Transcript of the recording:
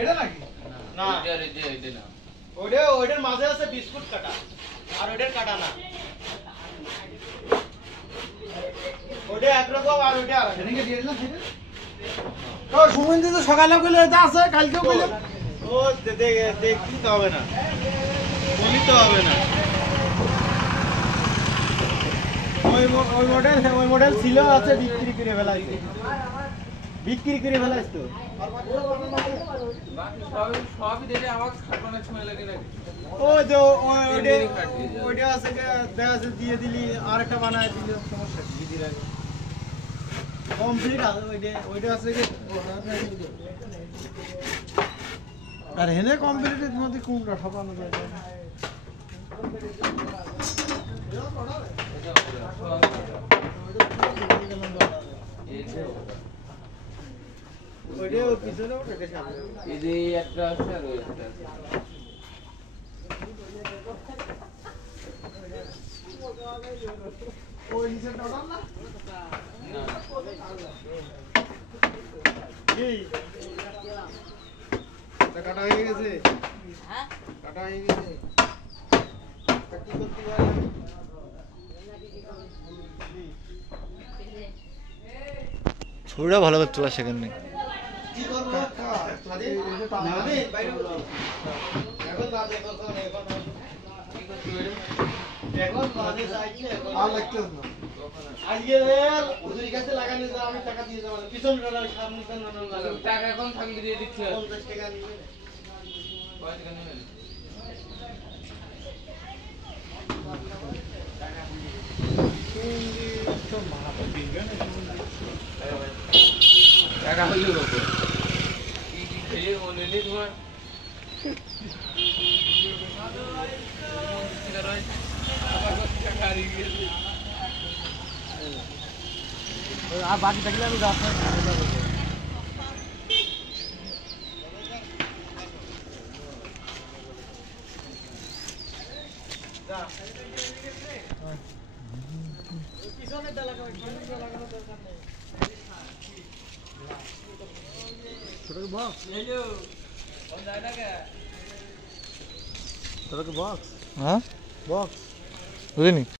এটা নাকি না এটা না ওইটার মাঝে আছে বিস্কুট কাটা আর ওইটার কাটা না ওইটা একরকম আর ওইটা আলাদা সেদিনকে দিয়ে দিলাম সেটা তো সুমন্দি তো সকালে কইলে এটা আছে কালকেও কইলে ও দেখতে তো হবে না বলি তো হবে না ওই মডেল ছিল আছে বিক্রি করে ফেলাইছে তো সবই দেখে আমার খাটানোর সময় লাগে নাকি ওই যে ওইটা আছে দেখা আছে দিয়ে দিলি আরেকটা বানায় দিলে সমস্যা কি দিলে কমপ্লিট আছে ওইটা আছে কি আর হেনে কম্পিটিটিভ মধ্যে কোনটা ঠকানো যায় ওইটাও পিছনে ওটা সামনে এই যে একটা আছে আর ওই একটা আছে ওই নিচে টোটাল না কি এটা কাটা হয়ে গেছে হ্যাঁ কাটা হয়ে গেছে কি করতে পারে ছবিটা ভালো করে তোলা সেখানে কি করব নামে বাইরে এখন না দেখো এখন বাজে চাইছি এখন আর লাগতে না আজকে ওদের কাছে লাগানো যা আমি টাকা দিয়ে দেব পিছনে সামনে টাকা এখন থাকলে দিয়ে দিচ্ছি 50 টাকা নিবে কয় টাকা নেবেন টাকা হইল কত কি কি খেয়ে মনে নেই তোমার আর বাকি থাকলে আমি রাস্তায় পিছনে লাগানো দরকার নেই ছোট বক্স এই যে কোন জায়গাটা ছোট বক্স হ্যাঁ বক্স বুঝিনি